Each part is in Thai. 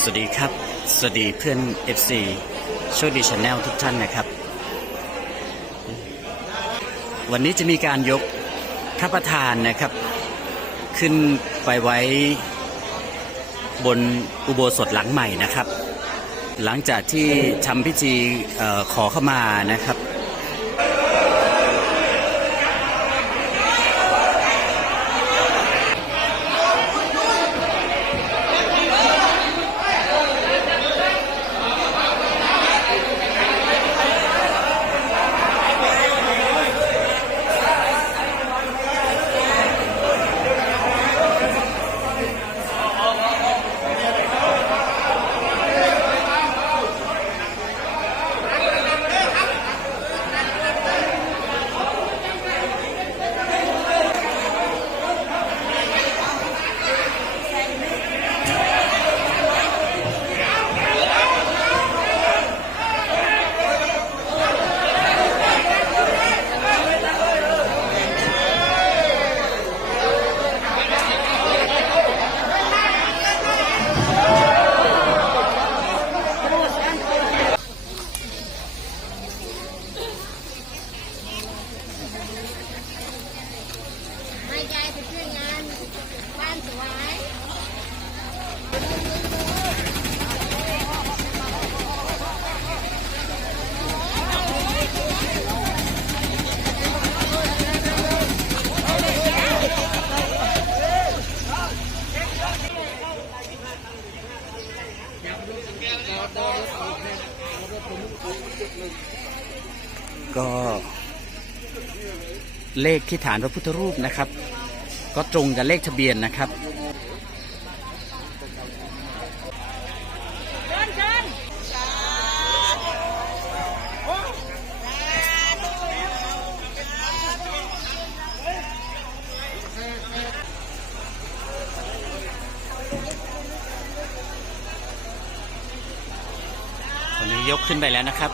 สวัสดีครับ สวัสดีเพื่อน FC โชคดีชาแนลทุกท่านนะครับ วันนี้จะมีการยกข้าประธานนะครับ ขึ้นไปไว้บนอุโบสถหลังใหม่นะครับ หลังจากที่ทำพิธีขอเข้ามานะครับ ให้ยายไปช่วยงานบ้านสวย ก็เลขที่ฐานพระพุทธรูปนะครับ ก็ตรงกับเลขทะเบียนนะครับ ตอนนี้ ยกขึ้นไปแล้วนะครับ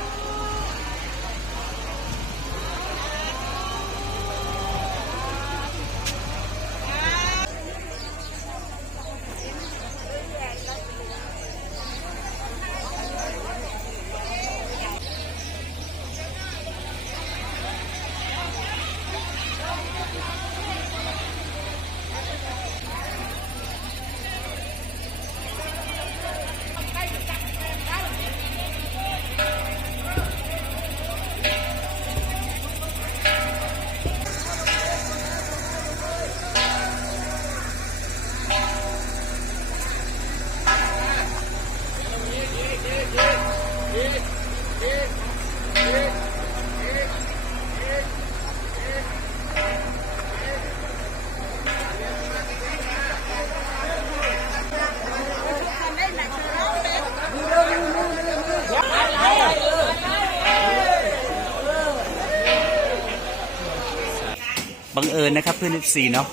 บังเอิญนะครับเพื่อน FC เนาะ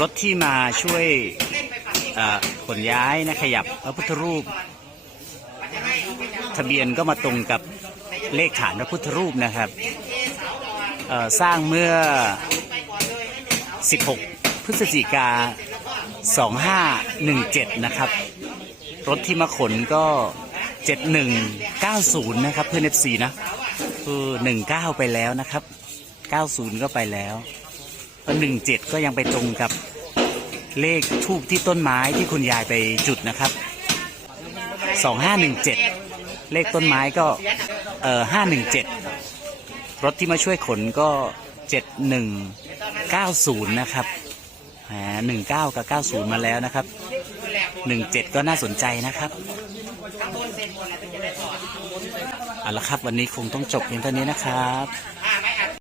รถที่มาช่วยขนย้ายนะขยับพระพุทธรูป ทะเบียนก็มาตรงกับเลขฐานพระพุทธรูปนะครับสร้างเมื่อ 16 พฤศจิกา 2517 นะครับ รถที่มาขนก็ 7190 นะครับเพื่อน FC นะคือ19 ไปแล้วนะครับ 90 ก็ไปแล้วแล้ว17 ก็ยังไปตรงกับเลขทูบที่ต้นไม้ที่คุณยายไปจุดนะครับ 2517 เลขต้นไม้ก็เอ่อ517 รถที่มาช่วยขนก็ 7190 นะครับแหม19กับ90มาแล้วนะครับ17ก็น่าสนใจนะครับเอาละครับวันนี้คงต้องจบเพียงเท่านี้นะครับ